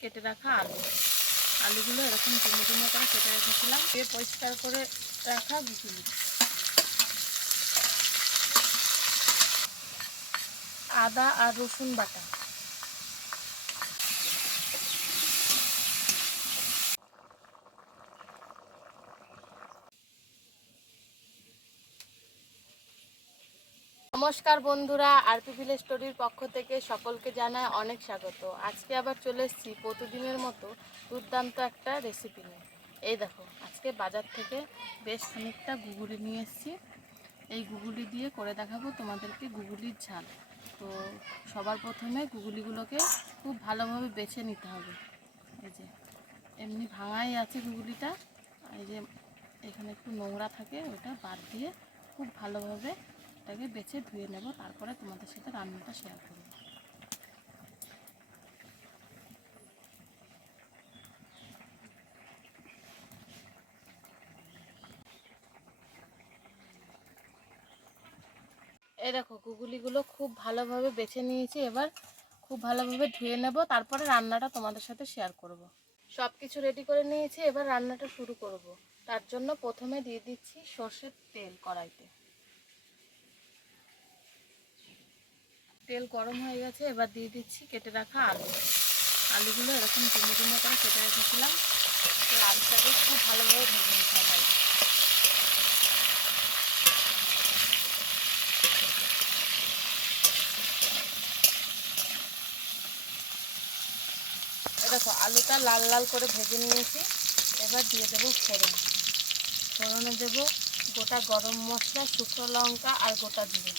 কেটে রাখা আলুগুলো এরকম ডুমো ডুমো করে কেটে রেখেছিলাম। দিয়ে পরিষ্কার করে রাখা গুগলি, আদা আর রসুন বাটা, নমস্কার বন্ধুরা, আরপি ভিলেজ স্টোরির পক্ষ থেকে সকলকে জানায় অনেক স্বাগত। আজকে আবার চলে এসেছি প্রতিদিনের মতো দুর্দান্ত একটা রেসিপি নিয়ে। এই দেখো, আজকে বাজার থেকে বেশ খানিকটা গুগলি নিয়ে এসেছি। এই গুগলি দিয়ে করে দেখাবো তোমাদেরকে গুগলির ঝাল। তো সবার প্রথমে গুগলিগুলোকে খুব ভালোভাবে বেছে নিতে হবে। এই যে এমনি ভাঙাই আছে গুগলিটা, এই যে এখানে একটু নোংরা থাকে, ওটা বাদ দিয়ে খুব ভালোভাবে এটাকে বেছে ধুয়ে নেব, তারপরে তোমাদের সাথে রান্নাটা শেয়ার করব। এই দেখো, গুগলিগুলো খুব ভালোভাবে বেছে নিয়েছি। এবার খুব ভালোভাবে ধুয়ে নেব, তারপরে রান্নাটা তোমাদের সাথে শেয়ার করব। সব কিছু রেডি করে নিয়েছি, এবার রান্নাটা শুরু করব। তার জন্য প্রথমে দিয়ে দিচ্ছি সর্ষের তেল কড়াইতে। তেল গরম হয়ে গেছে, এবার দিয়ে দিচ্ছি কেটে রাখা আলুগুলো এরকম ডুমো ডুমো করে কেটে রেখেছিলাম। আলুটাকে খুব ভালোভাবে ভেজে নিতে হবে। দেখো, আলুটা লাল লাল করে ভেজে নিয়েছি। এবার দিয়ে দেবো ফোড়নে দেবো গোটা গরম মশলা, শুকনো লঙ্কা আর গোটা জিরে।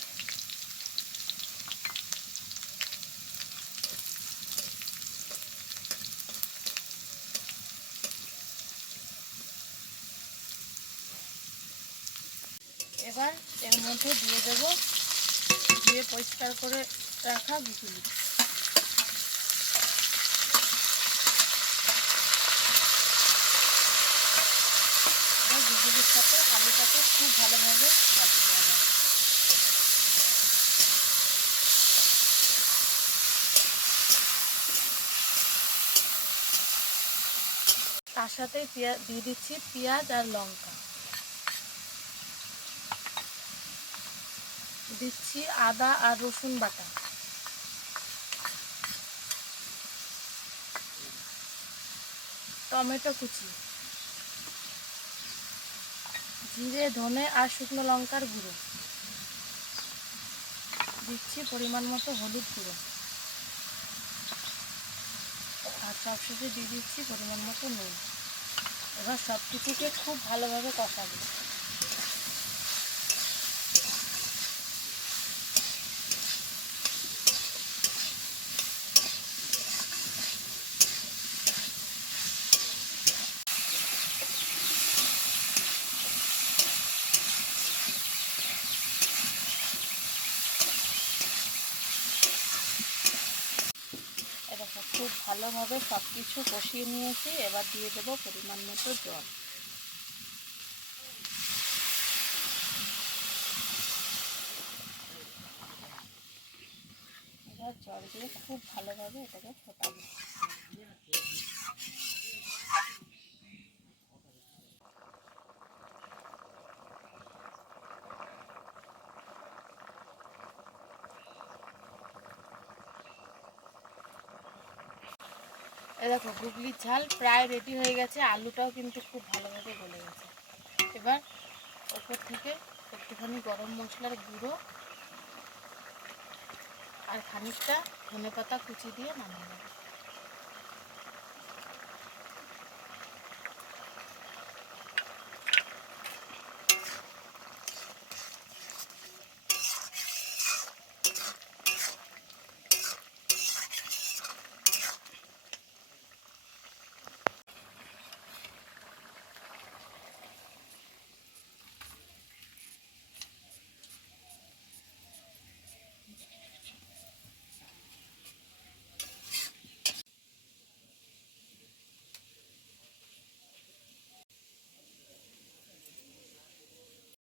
এবার এর মধ্যে দিয়ে দেবো ধুয়ে পরিষ্কার করে রাখা গুগলি। এবার গুগলির সাথে আলুটাকে খুব ভালোভাবে ভাজতে হবে। তার সাথে দিয়ে দিচ্ছি পেঁয়াজ আর লঙ্কা, দিচ্ছি আদা আর রসুন বাটা, টমেটো কুচি, জিরে ধনে আর শুকনো লঙ্কার গুঁড়ো, দিচ্ছি পরিমাণ মতো হলুদ গুঁড়ো, আর সবশেষে দিয়ে দিচ্ছি পরিমাণ মতো নুন। এবার সব কিছুকে খুব ভালোভাবে কষাবো। এরকম খুব ভালোভাবে সব কিছু কষিয়ে নিয়েছি। এবার দিয়ে দেবো পরিমাণ মতো জল। এবার জল দিয়ে খুব ভালোভাবে এটাকে ফোটাবো। এই দেখো, গুগলির ঝাল প্রায় রেডি হয়ে গেছে। আলুটাও কিন্তু খুব ভালোভাবে গলে গেছে। এবার ওপর থেকে একটুখানি গরম মশলার গুঁড়ো আর খানিকটা ধনেপাতা কুচি দিয়ে নামিয়ে নেব।